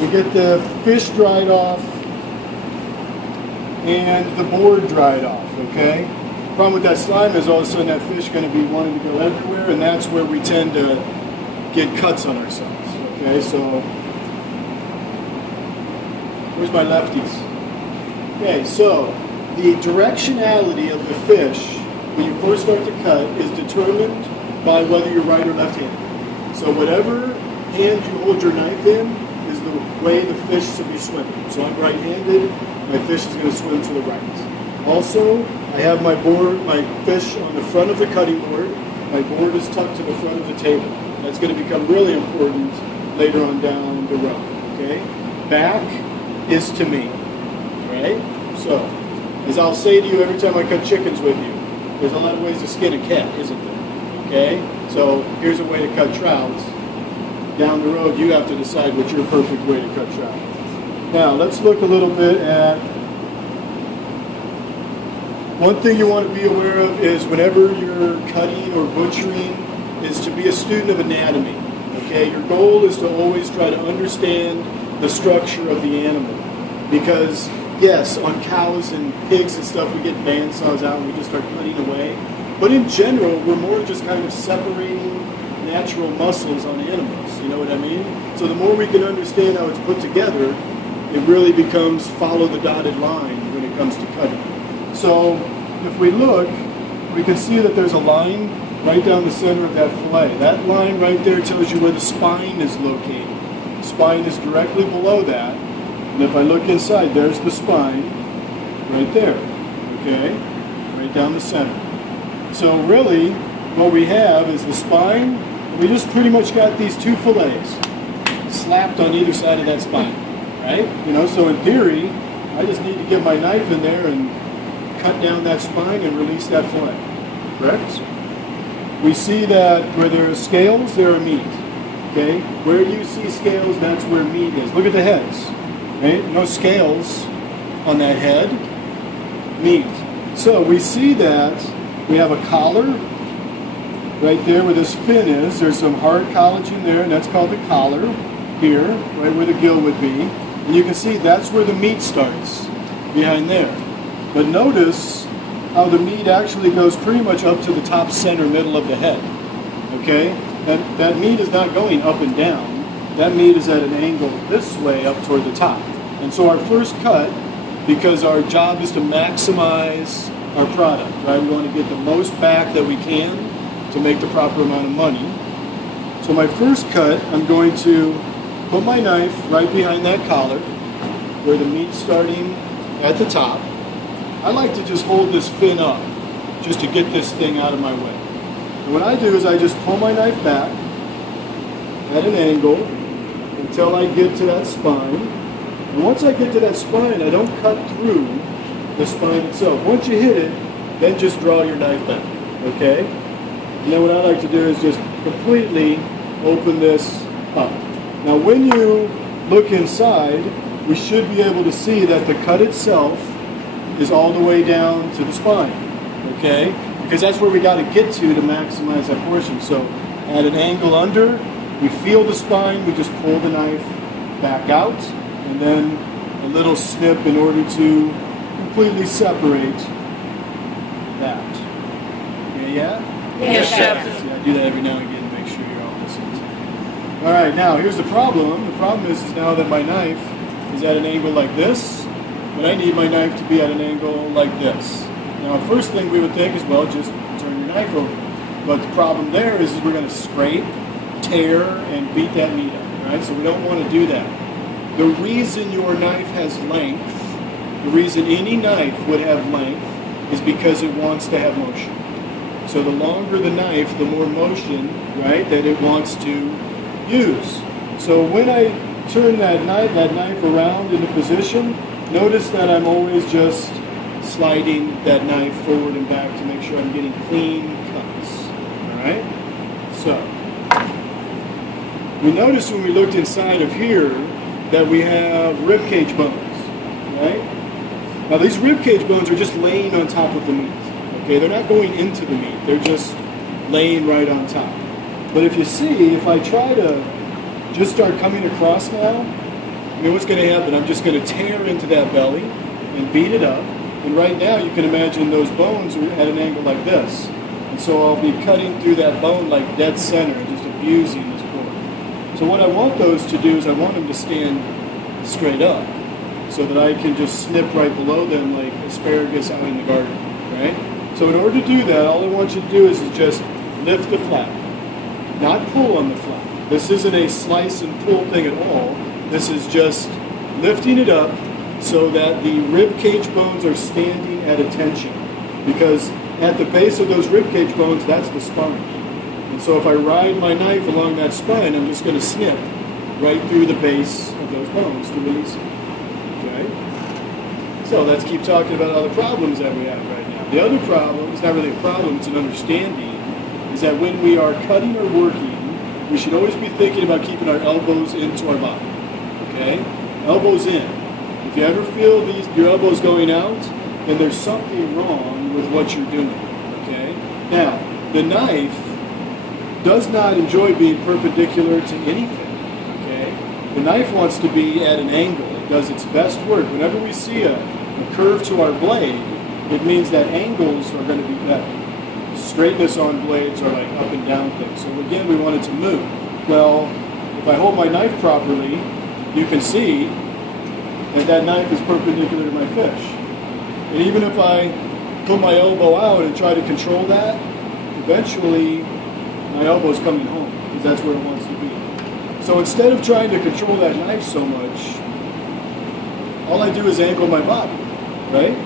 we get the fish dried off and the board dried off, okay? The problem with that slime is all of a sudden that fish is going to be wanting to go everywhere, and that's where we tend to get cuts on ourselves, okay? So, where's my lefties? Okay, so the directionality of the fish when you first start to cut is determined by whether you're right or left-handed. So whatever hand you hold your knife in is the way the fish should be swimming. So I'm right-handed, my fish is going to swim to the right. Also, I have my fish on the front of the cutting board. My board is tucked to the front of the table. That's going to become really important later on down the road, okay? Back is to me, right? So, as I'll say to you every time I cut chickens with you, there's a lot of ways to skin a cat, isn't there? Okay? So, here's a way to cut trouts. Down the road, you have to decide what's your perfect way to cut trout. Now, let's look a little bit at one thing you want to be aware of is whenever you're cutting or butchering is to be a student of anatomy. Okay? Your goal is to always try to understand the structure of the animal. Because, yes, on cows and pigs and stuff, we get bandsaws out and we just start cutting away. But in general, we're more just kind of separating natural muscles on animals. You know what I mean? So the more we can understand how it's put together, it really becomes follow the dotted line when it comes to cutting. So if we look, we can see that there's a line right down the center of that fillet. That line right there tells you where the spine is located. The spine is directly below that. And if I look inside, there's the spine right there. Okay? Right down the center. So really, what we have is the spine. We just pretty much got these two fillets slapped on either side of that spine. Right? You know, so in theory, I just need to get my knife in there and cut down that spine and release that fillet. Correct? We see that where there are scales, there are meat. Okay? Where you see scales, that's where meat is. Look at the heads. Right? No scales on that head. Meat. So we see that we have a collar right there where this fin is. There's some hard collagen there, and that's called the collar here, right where the gill would be. And you can see that's where the meat starts, behind there. But notice how the meat actually goes pretty much up to the top center middle of the head. Okay? That meat is not going up and down. That meat is at an angle this way up toward the top. And so our first cut, because our job is to maximize our product, right? We want to get the most back that we can to make the proper amount of money. So my first cut, I'm going to put my knife right behind that collar, where the meat's starting at the top. I like to just hold this fin up, just to get this thing out of my way. And what I do is I just pull my knife back at an angle until I get to that spine. And once I get to that spine, I don't cut through the spine itself. Once you hit it, then just draw your knife back, okay? And then what I like to do is just completely open this up. Now when you look inside, we should be able to see that the cut itself is all the way down to the spine, okay? Because that's where we got to get to maximize that portion. So at an angle under, we feel the spine, we just pull the knife back out, and then a little snip in order to completely separate that. Okay, yeah? Yes, Chef. See, I do that every now and again to make sure you're all listening. All right, now here's the problem. The problem is now that my knife is at an angle like this, but I need my knife to be at an angle like this. Now, first thing we would think is, well, just turn your knife over. But the problem there is we're going to scrape, tear, and beat that meat up, right? So we don't want to do that. The reason your knife has length, the reason any knife would have length, is because it wants to have motion. So the longer the knife, the more motion, right, that it wants to use. So when I turn that knife around into position, notice that I'm always just sliding that knife forward and back to make sure I'm getting clean cuts. All right? So, we noticed when we looked inside of here that we have ribcage bones, right? Now these ribcage bones are just laying on top of the meat. Okay, they're not going into the meat. They're just laying right on top. But if you see, if I try to just start coming across now, I mean, what's going to happen? I'm just going to tear into that belly and beat it up. And right now, you can imagine those bones are at an angle like this. And so I'll be cutting through that bone like dead center and just abusing this board. So what I want those to do is I want them to stand straight up so that I can just snip right below them like asparagus out in the garden, right? So in order to do that, all I want you to do is just lift the flap, not pull on the flap. This isn't a slice and pull thing at all. This is just lifting it up so that the rib cage bones are standing at attention. Because at the base of those rib cage bones, that's the spine. And so if I ride my knife along that spine, I'm just going to snip right through the base of those bones to release it. Okay? So let's keep talking about all the problems that we have right now. The other problem, it's not really a problem, it's an understanding, is that when we are cutting or working, we should always be thinking about keeping our elbows into our body. Okay? Elbows in. If you ever feel your elbows going out, then there's something wrong with what you're doing. Okay? Now, the knife does not enjoy being perpendicular to anything. Okay? The knife wants to be at an angle. It does its best work. Whenever we see a curve to our blade, it means that angles are going to be better. Straightness on blades are like up and down things. So again, we want it to move. Well, if I hold my knife properly, you can see that that knife is perpendicular to my fish. And even if I put my elbow out and try to control that, eventually my elbow's coming home because that's where it wants to be. So instead of trying to control that knife so much, all I do is angle my body, right?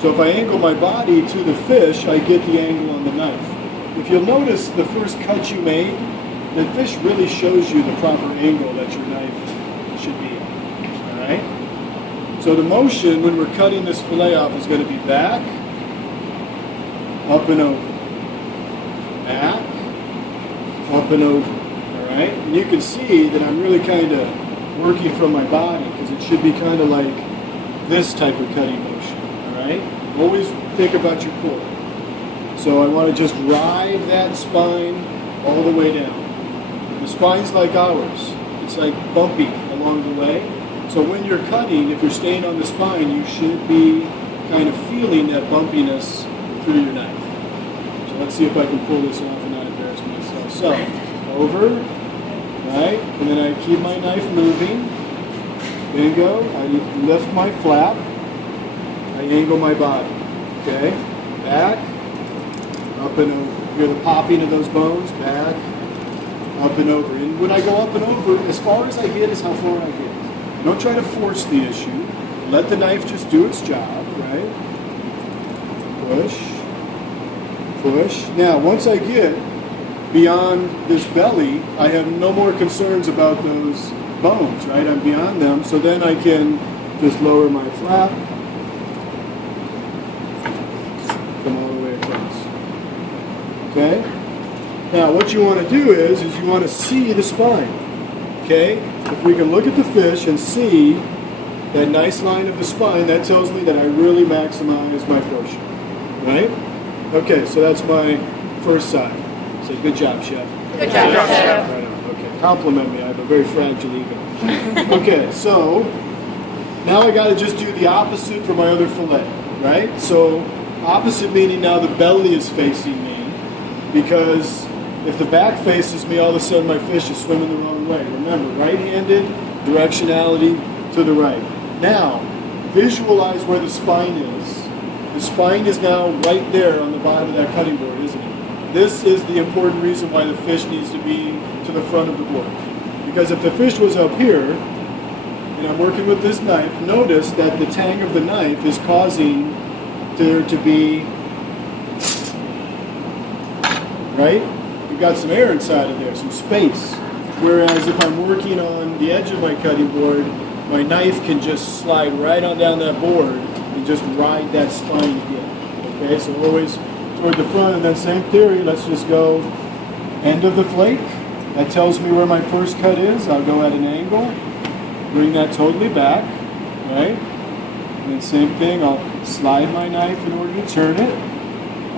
So if I angle my body to the fish, I get the angle on the knife. If you'll notice the first cut you made, the fish really shows you the proper angle that your knife should be at. All right? So the motion when we're cutting this fillet off is going to be back, up and over. Back, up and over. All right? And you can see that I'm really kind of working from my body because it should be kind of like this type of cutting motion. All right? Always think about your core. So I want to just ride that spine all the way down. The spine's like ours. It's like bumpy along the way. So when you're cutting, if you're staying on the spine, you should be kind of feeling that bumpiness through your knife. So let's see if I can pull this off and not embarrass myself. So, over, right? And then I keep my knife moving. Bingo. I lift my flap. I angle my body. Okay? Back, up and over. Hear the popping of those bones. Back, up and over. And when I go up and over, as far as I get is how far I get. Don't try to force the issue. Let the knife just do its job, right? Push, push. Now, once I get beyond this belly, I have no more concerns about those bones, right? I'm beyond them, so then I can just lower my flap, come all the way across. Okay? Now, what you want to do is you want to see the spine. Okay? If we can look at the fish and see that nice line of the spine, that tells me that I really maximize my portion. Right? Okay, so that's my first side. Say, good job, chef. Good job, chef. Right on. Okay, compliment me. I have a very fragile ego. Okay, so now I got to just do the opposite for my other fillet. Right? So opposite meaning now the belly is facing me, because if the back faces me, all of a sudden my fish is swimming the wrong way. Remember, right-handed, directionality to the right. Now, visualize where the spine is. The spine is now right there on the bottom of that cutting board, isn't it? This is the important reason why the fish needs to be to the front of the board. Because if the fish was up here, and I'm working with this knife, notice that the tang of the knife is causing there to be, right? You've got some air inside of there, some space. Whereas if I'm working on the edge of my cutting board, my knife can just slide right on down that board and just ride that spine again. Okay, so always toward the front, and then same theory, let's just go end of the flake. That tells me where my first cut is. I'll go at an angle, bring that totally back, right? And then same thing, I'll slide my knife in order to turn it.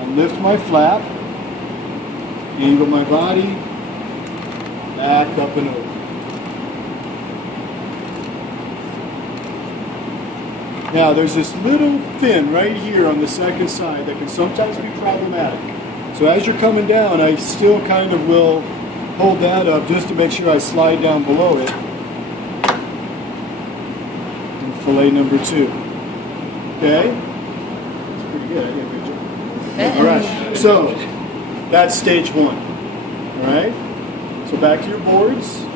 I'll lift my flap, angle my body, back, up and over. Now there's this little fin right here on the second side that can sometimes be problematic. So as you're coming down, I still kind of will hold that up just to make sure I slide down below it. And fillet number 2. Okay? That's pretty good. I did a good job. All right. So that's stage 1. All right? So back to your boards.